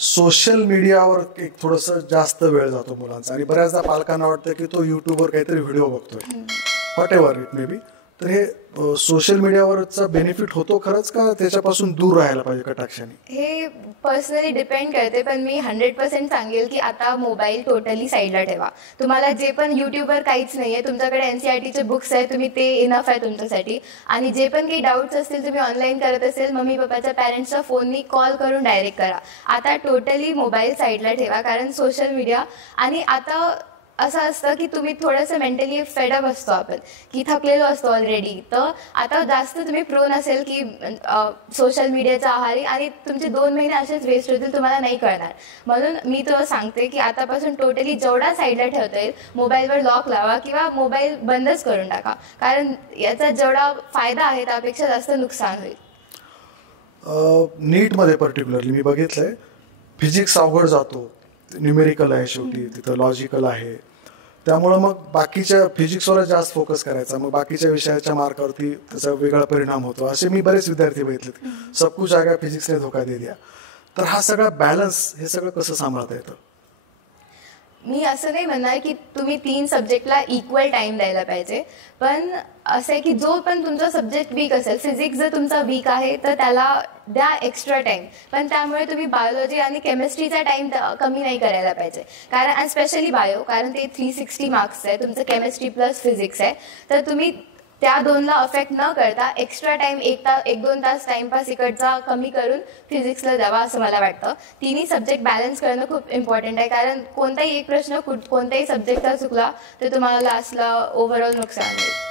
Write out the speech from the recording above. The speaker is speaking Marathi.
सोशल मीडियावर एक थोडंसं जास्त वेळ जातो मुलांचा आणि बऱ्याचदा पालकांना वाटतं की तो यूट्यूबवर काहीतरी व्हिडिओ बघतोय, what ever it may be. तर हे सोशल मीडियावरचा बेनिफिट होतो खरंच का त्याच्यापासून दूर राहायला पाहिजे कटाक्षाने? हे पर्सनली डिपेंड करते, पण मी 100% सांगेल की आता मोबाईल टोटली साईडला ठेवा. तुम्हाला जे पण यूट्यूबवर काहीच नाही आहे, तुमच्याकडे NCERTचे बुक्स आहेत, तुम्ही ते इनफ आहे तुमच्यासाठी. आणि जे पण काही डाऊट्स असतील तुम्ही ऑनलाईन करत असेल, मम्मी पप्पाच्या पॅरेंट्सच्या फोननी कॉल करून डायरेक्ट करा. आता टोटली मोबाईल साईडला ठेवा, कारण सोशल मीडिया आणि आता असं असतं की तुम्ही थोडंसं मेंटली फेडअप असतो आपण, की थकलेलो असतो ऑलरेडी. तर आता जास्त तुम्ही प्रोन असेल की सोशल मीडियाच्या आहारी आणि तुमचे 2 महिने असेच वेस्ट होतील, तुम्हाला नाही कळणार. म्हणून मी तुला सांगते की आतापासून टोटली जेवढा साईडला ठेवता येईल मोबाईलवर लॉक लावा किंवा मोबाईल बंदच करून टाका, कारण याचा जेवढा फायदा आहे त्यापेक्षा जास्त नुकसान होईल. नीटमध्ये पर्टिक्युलरली मी बघितलंय फिजिक्स अवघड जातो, न्यूमेरिकल आहे शेवटी, तिथं लॉजिकल आहे, त्यामुळं मग बाकीच्या फिजिक्सवरच जास्त फोकस करायचा, मग बाकीच्या विषयाच्या मार्कावरती त्याचा वेगळा परिणाम होतो. असे मी बरेच विद्यार्थी बघितलेत, सब कुछ आ गया फिजिक्सने धोका दे दिया. तर हा सगळा बॅलन्स हे सगळं कसं सांभाळता येतं? मी असं नाही म्हणणार की तुम्ही 3 सब्जेक्टला इक्वल टाइम द्यायला पाहिजे, पण असं आहे की जो पण तुमचा सब्जेक्ट वीक असेल, फिजिक्स जर तुमचा वीक आहे तर त्याला द्या एक्स्ट्रा टाइम, पण त्यामुळे तुम्ही बायोलॉजी आणि केमिस्ट्रीचा टाइम कमी नाही करायला पाहिजे. कारण स्पेशली बायो, कारण ते 360 मार्क्स आहे, तुमचं केमिस्ट्री प्लस फिजिक्स आहे. तर तुम्ही त्या 2ला अफेक्ट न करता एक्स्ट्रा टाइम 1-2 तास टाइमपास इकडचा कमी करून फिजिक्सला द्यावा असं मला वाटतं. तिन्ही सब्जेक्ट बॅलन्स करणं खूप इम्पॉर्टंट आहे, कारण कोणताही एक प्रश्न कोणत्याही सब्जेक्टचा चुकला तर तुम्हाला लास्टला ओव्हरऑल नुकसान होईल.